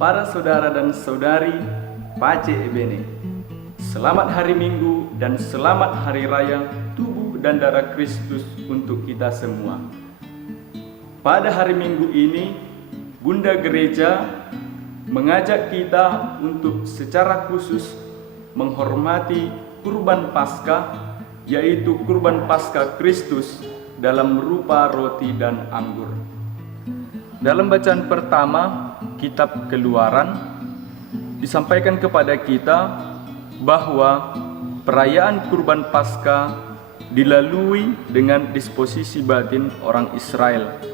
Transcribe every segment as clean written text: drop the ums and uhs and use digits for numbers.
Para saudara dan saudari Pace Ebene, selamat hari Minggu dan selamat hari raya tubuh dan darah Kristus untuk kita semua. Pada hari Minggu ini, Bunda Gereja mengajak kita untuk secara khusus menghormati kurban Paskah, yaitu kurban Paskah Kristus dalam rupa roti dan anggur. Dalam bacaan pertama Kitab Keluaran disampaikan kepada kita bahwa perayaan kurban Paskah dilalui dengan disposisi batin orang Israel.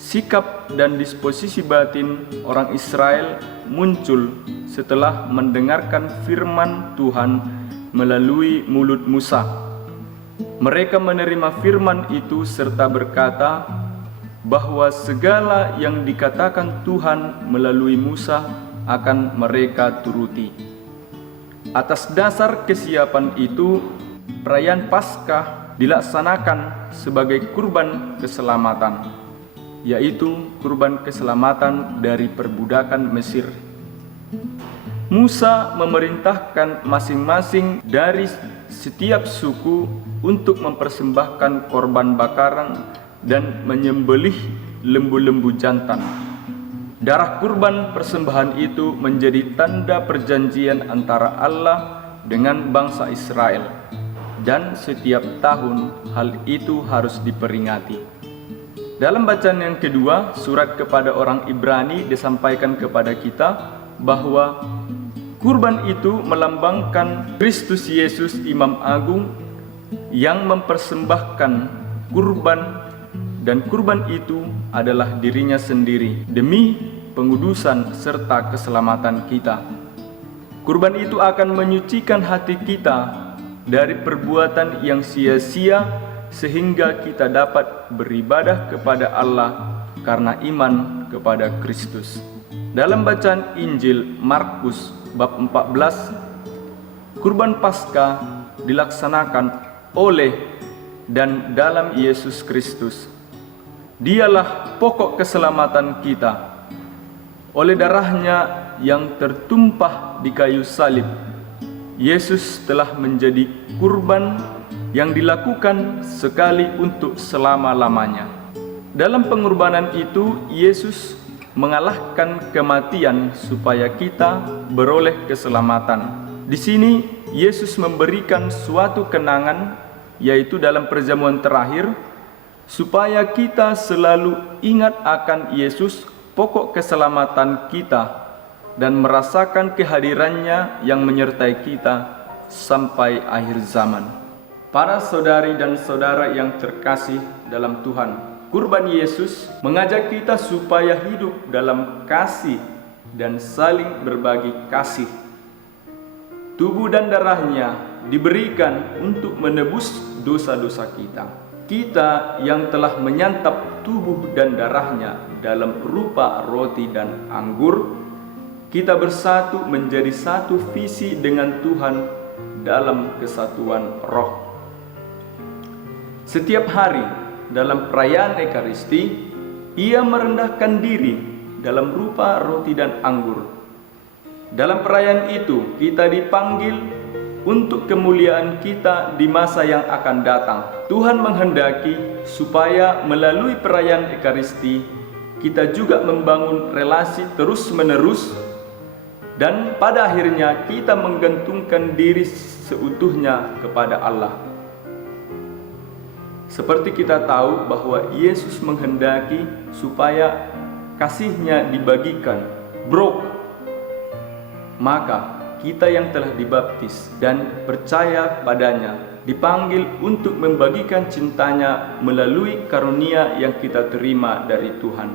Sikap dan disposisi batin orang Israel muncul setelah mendengarkan firman Tuhan melalui mulut Musa. Mereka menerima firman itu serta berkata bahwa segala yang dikatakan Tuhan melalui Musa akan mereka turuti. Atas dasar kesiapan itu, perayaan Paskah dilaksanakan sebagai kurban keselamatan, yaitu kurban keselamatan dari perbudakan Mesir. Musa memerintahkan masing-masing dari setiap suku untuk mempersembahkan korban bakaran dan menyembelih lembu-lembu jantan. Darah kurban persembahan itu menjadi tanda perjanjian antara Allah dengan bangsa Israel, dan setiap tahun hal itu harus diperingati. Dalam bacaan yang kedua, surat kepada orang Ibrani disampaikan kepada kita bahwa kurban itu melambangkan Kristus Yesus Imam Agung yang mempersembahkan kurban, dan kurban itu adalah dirinya sendiri demi pengudusan serta keselamatan kita. Kurban itu akan menyucikan hati kita dari perbuatan yang sia-sia sehingga kita dapat beribadah kepada Allah karena iman kepada Kristus. Dalam bacaan Injil Markus bab 14, kurban Paskah dilaksanakan oleh dan dalam Yesus Kristus. Dialah pokok keselamatan kita. Oleh darahnya yang tertumpah di kayu salib, Yesus telah menjadi kurban yang dilakukan sekali untuk selama-lamanya. Dalam pengorbanan itu, Yesus mengalahkan kematian supaya kita beroleh keselamatan. Di sini, Yesus memberikan suatu kenangan, yaitu dalam perjamuan terakhir, supaya kita selalu ingat akan Yesus, pokok keselamatan kita, dan merasakan kehadirannya yang menyertai kita sampai akhir zaman. Para saudari dan saudara yang terkasih dalam Tuhan, kurban Yesus mengajak kita supaya hidup dalam kasih dan saling berbagi kasih. Tubuh dan darahnya diberikan untuk menebus dosa-dosa kita. Kita yang telah menyantap tubuh dan darahnya dalam rupa roti dan anggur, kita bersatu menjadi satu visi dengan Tuhan dalam kesatuan roh. Setiap hari dalam perayaan Ekaristi, ia merendahkan diri dalam rupa roti dan anggur. Dalam perayaan itu, kita dipanggil untuk kemuliaan kita di masa yang akan datang. Tuhan menghendaki supaya melalui perayaan Ekaristi, kita juga membangun relasi terus-menerus, dan pada akhirnya kita menggantungkan diri seutuhnya kepada Allah. Seperti kita tahu bahwa Yesus menghendaki supaya kasih-Nya dibagikan, maka kita yang telah dibaptis dan percaya padanya dipanggil untuk membagikan cintanya melalui karunia yang kita terima dari Tuhan.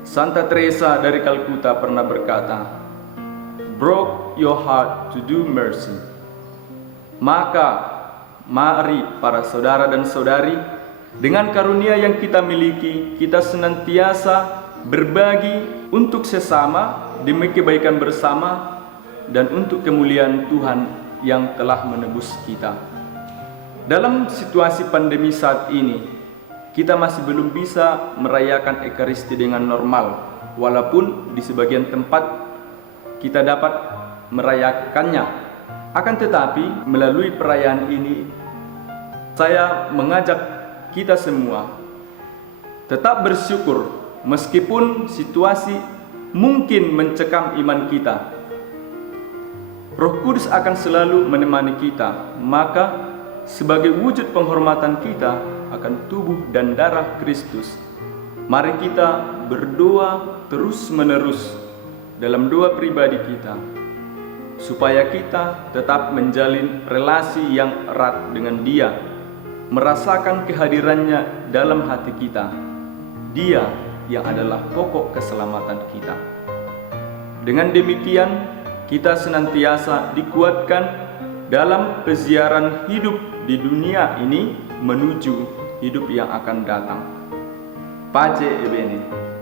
Santa Teresa dari Kalkuta pernah berkata, "Broke your heart to do mercy." Maka mari para saudara dan saudari, dengan karunia yang kita miliki, kita senantiasa berbagi untuk sesama demi kebaikan bersama dan untuk kemuliaan Tuhan yang telah menebus kita. Dalam situasi pandemi saat ini, kita masih belum bisa merayakan Ekaristi dengan normal, walaupun di sebagian tempat kita dapat merayakannya. Akan tetapi, melalui perayaan ini, saya mengajak kita semua tetap bersyukur meskipun situasi mungkin mencekam iman kita. Roh Kudus akan selalu menemani kita, maka sebagai wujud penghormatan kita akan tubuh dan darah Kristus, mari kita berdoa terus-menerus dalam doa pribadi kita, supaya kita tetap menjalin relasi yang erat dengan Dia, merasakan kehadirannya dalam hati kita. Dia yang adalah pokok keselamatan kita. Dengan demikian, kita senantiasa dikuatkan dalam peziaran hidup di dunia ini menuju hidup yang akan datang. Pace e bene.